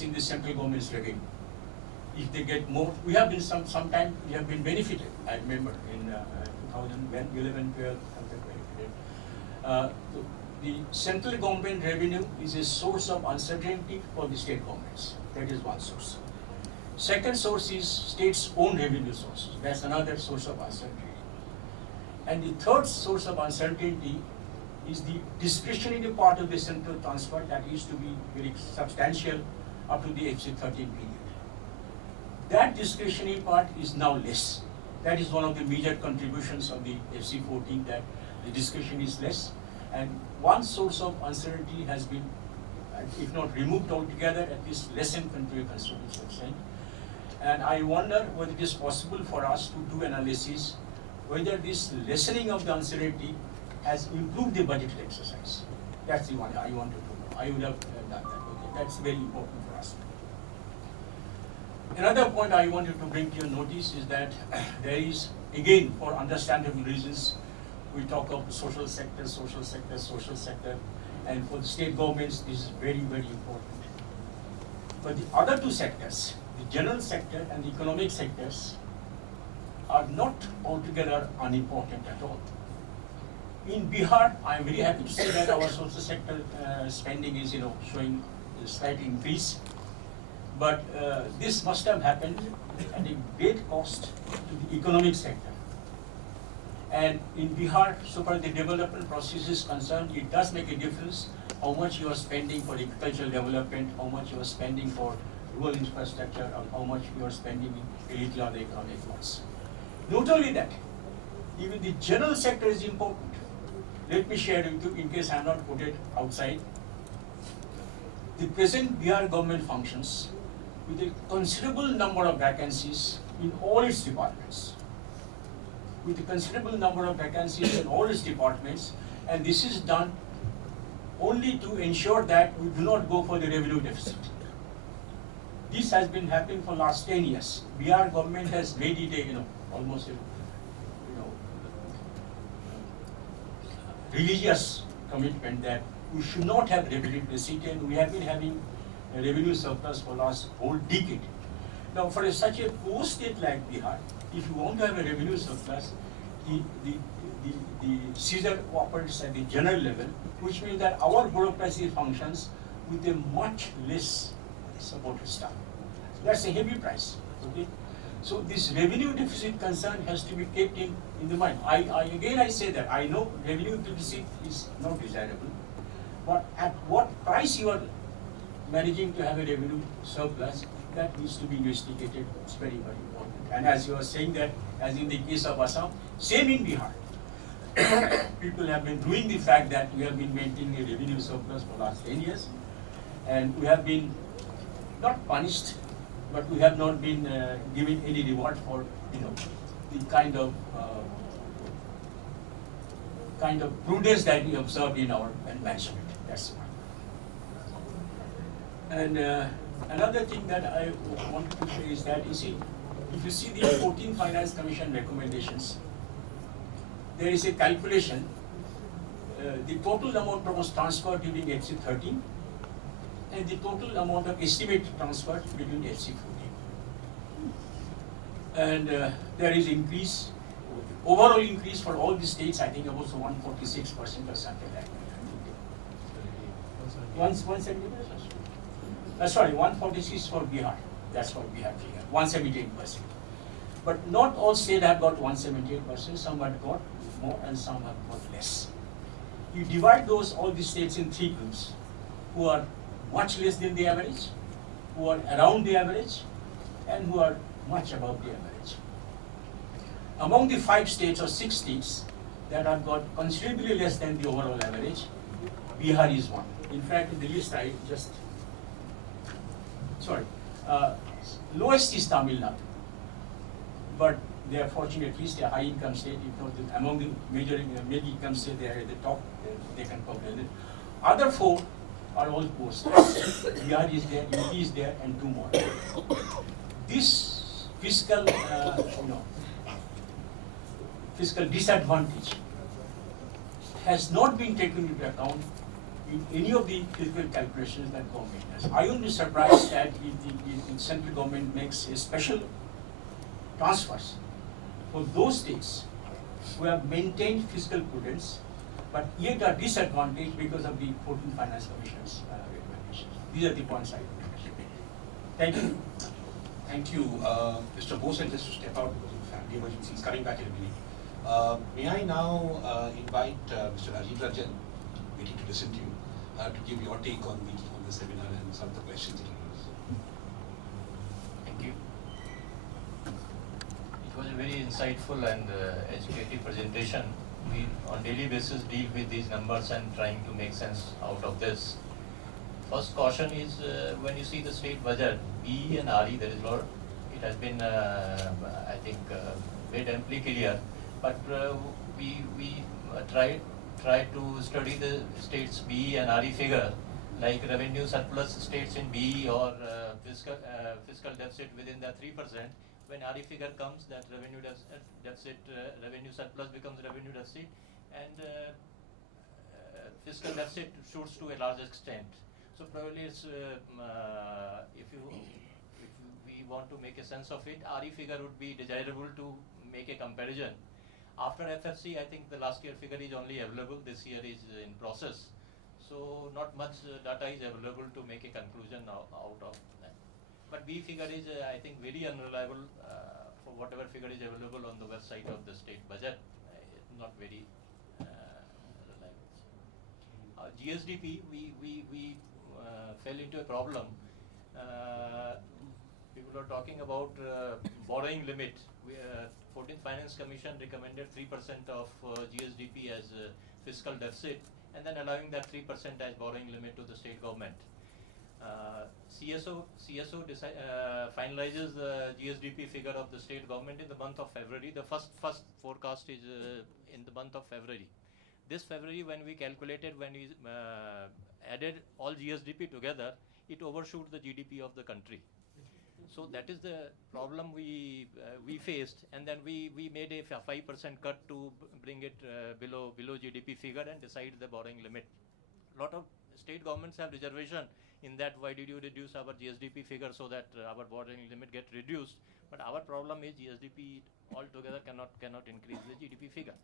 difference in the central government's revenue. If they get more, we have been sometime we have been benefited. I remember in 2011, 12, benefited. The central government revenue is a source of uncertainty for the state governments. That is one source. Second source is states' own revenue sources. That's another source of uncertainty. And the third source of uncertainty is the discretionary part of the central transfer that used to be very substantial up to the FC13 period. That discretionary part is now less. That is one of the major contributions of the FC14, that the discretion is less. And one source of uncertainty has been, if not removed altogether, at least lessened to a considerable extent. And I wonder whether it is possible for us to do analysis whether this lessening of the uncertainty has improved the budgetary exercise. That's the one I wanted to know. I would have done that. Okay, that's very important for us. Another point I wanted to bring to your notice is that there is, again, for understandable reasons, we talk of the social sector, social sector, social sector, and for the state governments, this is very, very important. But the other two sectors, the general sector and the economic sectors, are not altogether unimportant at all. In Bihar, I am very happy to say that our social sector spending is, showing a slight increase. But this must have happened at a great cost to the economic sector. And in Bihar, so far the development process is concerned, it does make a difference how much you are spending for agricultural development, how much you are spending for rural infrastructure, or how much you are spending in political or economic ones. Not only that, even the general sector is important. Let me share with you, in case I am not put it outside. The present Bihar government functions with a considerable number of vacancies in all its departments. With a considerable number of vacancies in all its departments, and this is done only to ensure that we do not go for the revenue deficit. This has been happening for last 10 years. Bihar government has made it a, almost a, religious commitment that we should not have revenue deficit, and we have been having a revenue surplus for last whole decade. Now, for such a poor state like Bihar, if you want to have a revenue surplus, the seizure operates at the general level, which means that our bureaucracy functions with a much less supported staff. That's a heavy price. Okay? So this revenue deficit concern has to be kept in the mind. I say that I know revenue deficit is not desirable, but at what price you are managing to have a revenue surplus, that needs to be investigated. It's very, very important. And as you are saying that, as in the case of Assam, same in Bihar. People have been doing the fact that we have been maintaining a revenue surplus for the last 10 years, and we have been not punished, but we have not been given any reward for the kind of prudence that we observed in our management. That's one. And another thing that I want to say is that, you see, if you see the 14th Finance Commission recommendations, there is a calculation, the total amount that was transferred during FC13 and the total amount of estimated transfer between FC14. And there is increase, overall increase for all the states, I think about 146% or something like that. 170%? Sorry, 146 for Bihar. That's for Bihar figure, 178%. But not all states have got 178%, some have got more and some have got less. You divide all the states in three groups, who are much less than the average, who are around the average, and who are much above the average. Among the 5 states or 6 states that have got considerably less than the overall average, Bihar is one. In fact, in the list I just, lowest is Tamil Nadu, but they are fortunate, at least a high income state, if not among the major income states, they are at the top, they can compare it. Other 4 are all poor states. Bihar is there, UP is there, and 2 more. This fiscal, fiscal disadvantage has not been taken into account in any of the fiscal calculations that government does. I wouldn't be surprised that if the central government makes a special transfers for those states who have maintained fiscal prudence, but yet are disadvantaged because of the 14th Finance Commission's recommendations. These are the points I would make. Thank you. Thank you, Mr. Bose, and just to step out because of family emergencies, coming back in a minute. May I now invite Mr. Rajiv Ranjan, waiting to listen to you, to give your take on the seminar and some of the questions that you raised. Thank you. It was a very insightful and educative presentation. We on daily basis deal with these numbers and trying to make sense out of this. First caution is when you see the state budget, BE and RE, there is a lot. It has been, I think, made amply clear. But we try to study the states BE and RE figure, like revenue surplus states in BE or fiscal deficit within the 3%. When RE figure comes, that revenue deficit, revenue surplus becomes revenue deficit, and fiscal deficit shoots to a large extent. So probably it's if we want to make a sense of it, RE figure would be desirable to make a comparison. After FFC, I think the last year figure is only available. This year is in process, so not much data is available to make a conclusion out of that. But B figure is, I think, very unreliable for whatever figure is available on the website of the state budget. Not very reliable. GSDP, we fell into a problem. People are talking about borrowing limit. 14th Finance Commission recommended 3% of GSDP as fiscal deficit, and then allowing that 3% as borrowing limit to the state government. CSO finalizes the GSDP figure of the state government in the month of February. The first forecast is in the month of February. This February, when we calculated, when we added all GSDP together, it overshot the GDP of the country. So that is the problem we faced, and then we made a 5% cut to bring it below GDP figure and decide the borrowing limit. A lot of state governments have reservation in that. Why did you reduce our GSDP figure so that our borrowing limit get reduced? But our problem is GSDP altogether cannot increase the GDP figure.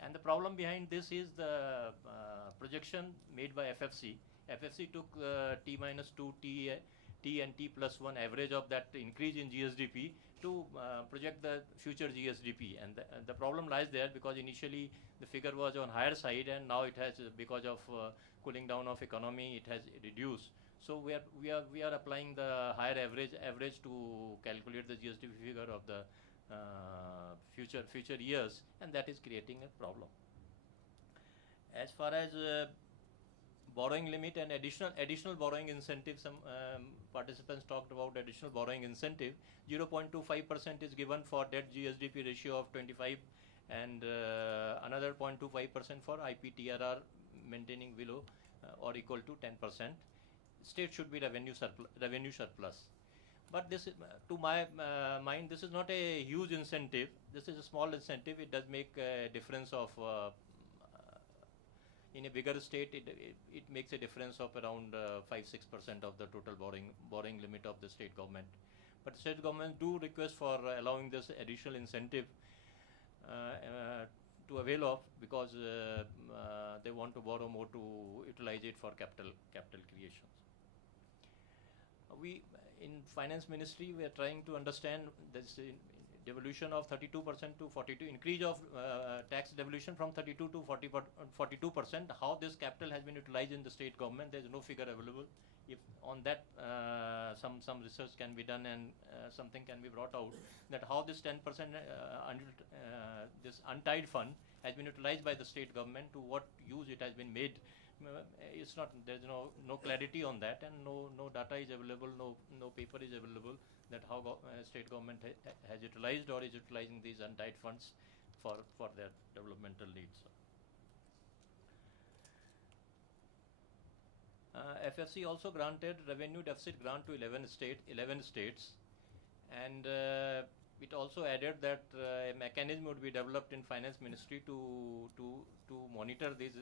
And the problem behind this is the projection made by FFC. FFC took T-2 T and T+1 average of that increase in GSDP to project the future GSDP, and the problem lies there because initially the figure was on higher side, and now it has, because of cooling down of economy, it has reduced. So we are applying the higher average to calculate the GSDP figure of the future years, and that is creating a problem. As far as borrowing limit and additional borrowing incentive, some participants talked about additional borrowing incentive. 0.25% is given for debt GSDP ratio of 25, and another 0.25% for IPTRR maintaining below or equal to 10%. State should be revenue surplus. But this, to my mind, this is not a huge incentive. This is a small incentive. It does make a difference of in a bigger state, it makes a difference of around 5-6% of the total borrowing limit of the state government. But state governments do request for allowing this additional incentive to avail of, because they want to borrow more to utilize it for capital creations. We in Finance Ministry, we are trying to understand this devolution of 32% to 42, increase of tax devolution from 32 to 42%. How this capital has been utilized in the state government, there is no figure available. If on that some research can be done and something can be brought out, that how this 10% this untied fund has been utilized by the state government, to what use it has been made. It's not, there's no clarity on that, and no data is available, no paper is available that how state government has utilized or is utilizing these untied funds for their developmental needs. FFC also granted revenue deficit grant to 11 states, and it also added that a mechanism would be developed in Finance Ministry to monitor these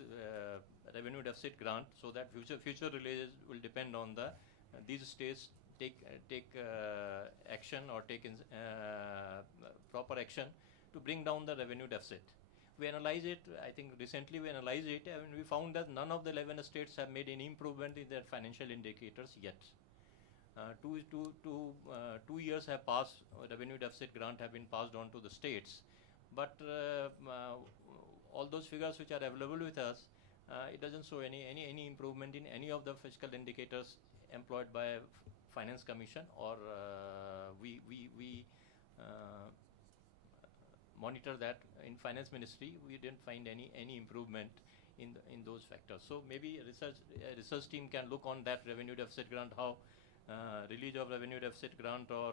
revenue deficit grant, so that future releases will depend on the these states take action or take proper action to bring down the revenue deficit. We analyze it. I think recently we analyzed it, and we found that none of the 11 states have made any improvement in their financial indicators yet. 2 years have passed, revenue deficit grant have been passed on to the states, but all those figures which are available with us, it doesn't show any improvement in any of the fiscal indicators employed by Finance Commission, or we monitor that in Finance Ministry. We didn't find any improvement in those factors. So maybe a research team can look on that revenue deficit grant, how release of revenue deficit grant or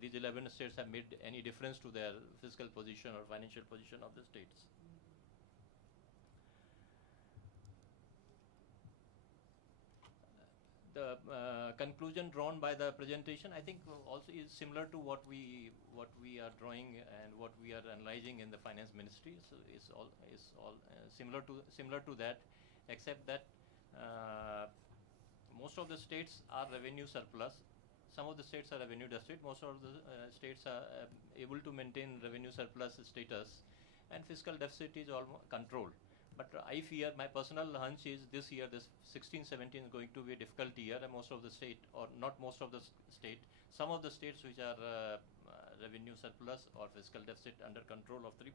these 11 states have made any difference to their fiscal position or financial position of the states. The conclusion drawn by the presentation, I think, also is similar to what we are drawing and what we are analyzing in the Finance Ministry. So it's all similar to that, except that most of the states are revenue surplus. Some of the states are revenue deficit. Most of the states are able to maintain revenue surplus status, and fiscal deficit is almost controlled. But I fear, my personal hunch is this year, this 16-17 is going to be a difficult year, and most of the state, or not most of the state, some of the states which are revenue surplus or fiscal deficit under control of 3%,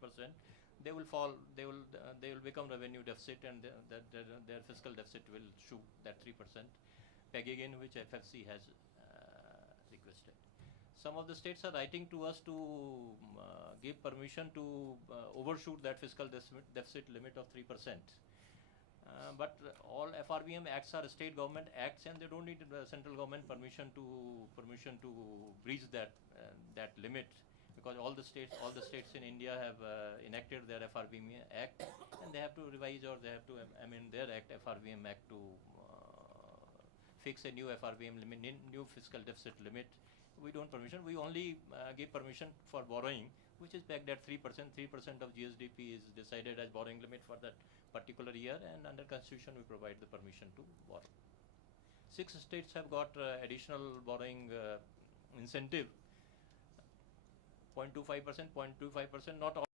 they will fall. They will become revenue deficit, and their fiscal deficit will shoot that 3% peg again, which FFC has requested. Some of the states are writing to us to give permission to overshoot that fiscal deficit limit of 3%. But all FRBM acts are state government acts, and they don't need central government permission to breach that limit, because all the states in India have enacted their FRBM Act, and they have to revise or they have to amend their act, FRBM Act, to fix a new FRBM limit, new fiscal deficit limit. We don't permission. We only give permission for borrowing, which is pegged at 3%. 3% of GSDP is decided as borrowing limit for that particular year, and under Constitution we provide the permission to borrow. 6 states have got additional borrowing incentive, 0.25%, 0.25%. Not all